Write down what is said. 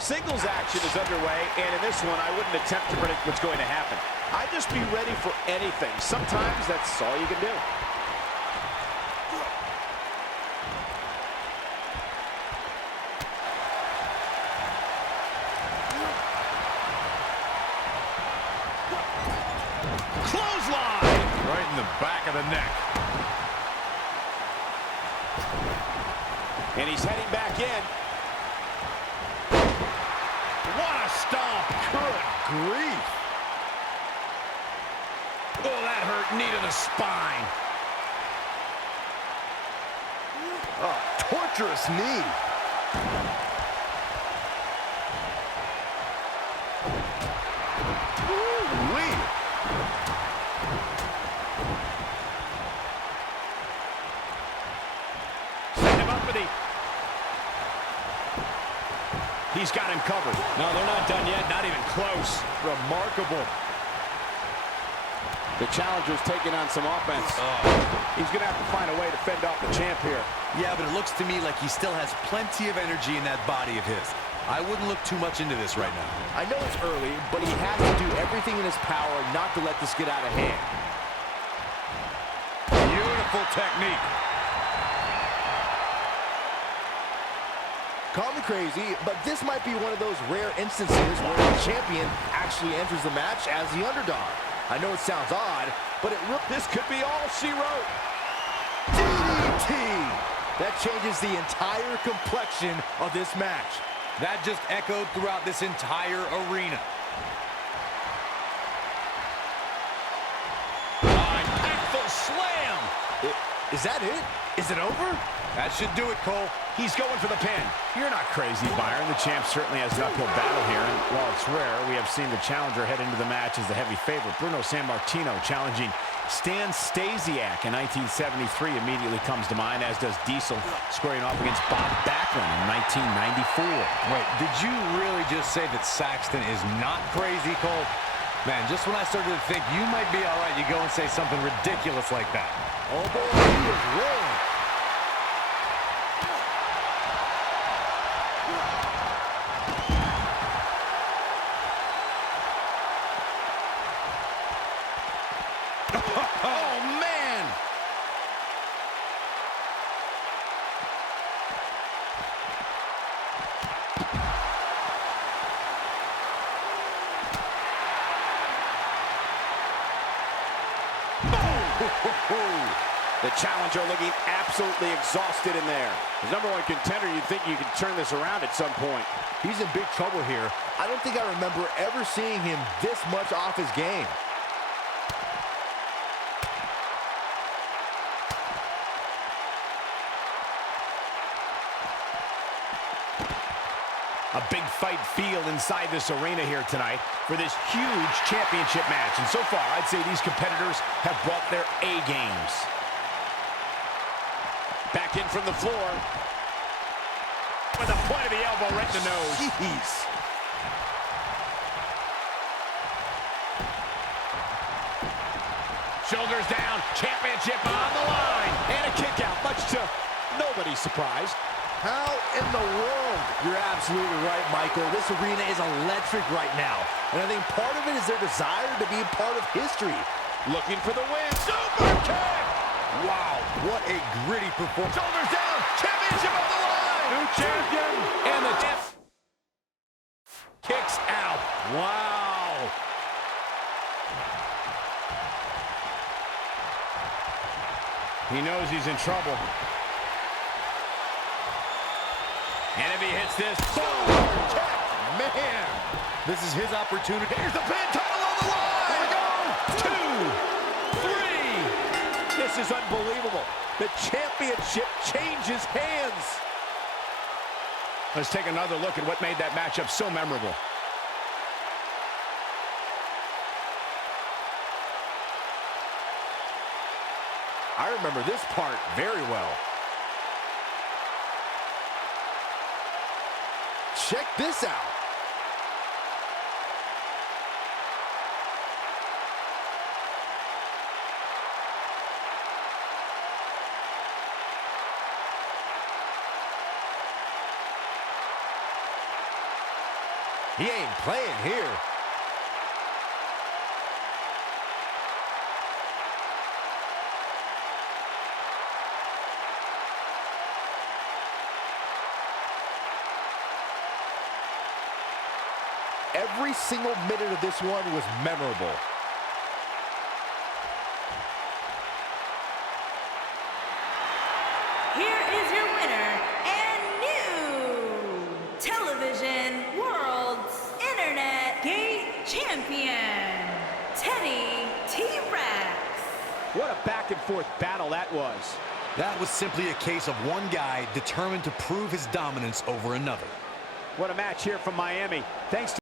Singles action is underway, and in this one, I wouldn't attempt to predict what's going to happen. I'd just be ready for anything. Sometimes that's all you can do. Clothesline! Right in the back of the neck. And he's heading back in. What a stomp! Good grief! Oh, that hurt. Knee to the spine. Oh, torturous knee. Woo-wee. Set him up for the... He's got him covered. No, they're not done yet. Not even close. Remarkable. The challenger's taking on some offense. He's going to have to find a way to fend off the champ here. Yeah, but it looks to me like he still has plenty of energy in that body of his. I wouldn't look too much into this right now. I know it's early, but he has to do everything in his power not to let this get out of hand. Beautiful technique. Call me crazy, but this might be one of those rare instances where the champion actually enters the match as the underdog. I know it sounds odd, but this could be all she wrote. DDT! That changes the entire complexion of this match. That just echoed throughout this entire arena. Impactful slam! Is that it? Is it over? That should do it, Cole. He's going for the pin. You're not crazy, Byron. The champ certainly has an uphill battle here, and while it's rare, we have seen the challenger head into the match as the heavy favorite. Bruno Sammartino challenging Stan Stasiak in 1973 immediately comes to mind, as does Diesel squaring off against Bob Backlund in 1994. Wait, did you really just say that Saxton is not crazy, Cole? Man, just when I started to think you might be all right, you go and say something ridiculous like that. Oh, boy, he was rolling. Oh, man! The challenger looking absolutely exhausted in there. As #1 contender, you'd think you could turn this around at some point. He's in big trouble here. I don't think I remember ever seeing him this much off his game. A big fight field inside this arena here tonight for this huge championship match. And so far, I'd say these competitors have brought their A games. Back in from the floor. With the point of the elbow right in the nose. Jeez. Shoulders down, championship on the line. And a kick out, much to nobody's surprise. How in the world? You're absolutely right, Michael. This arena is electric right now. And I think part of it is their desire to be a part of history. Looking for the win. Super kick! Wow, what a gritty performance. Shoulders down, championship on the line. New champion. And the Kicks out. Wow. He knows he's in trouble. And if he hits this, boom! Man, this is his opportunity. Here's the pin, title on the line! Here we go! 2, 3. This is unbelievable. The championship changes hands. Let's take another look at what made that matchup so memorable. I remember this part very well. Check this out. He ain't playing here. Every single minute of this one was memorable. Here is your winner and new television world's internet gate champion, Teddy T-Rex. What a back-and-forth battle that was. That was simply a case of one guy determined to prove his dominance over another. What a match here from Miami. Thanks to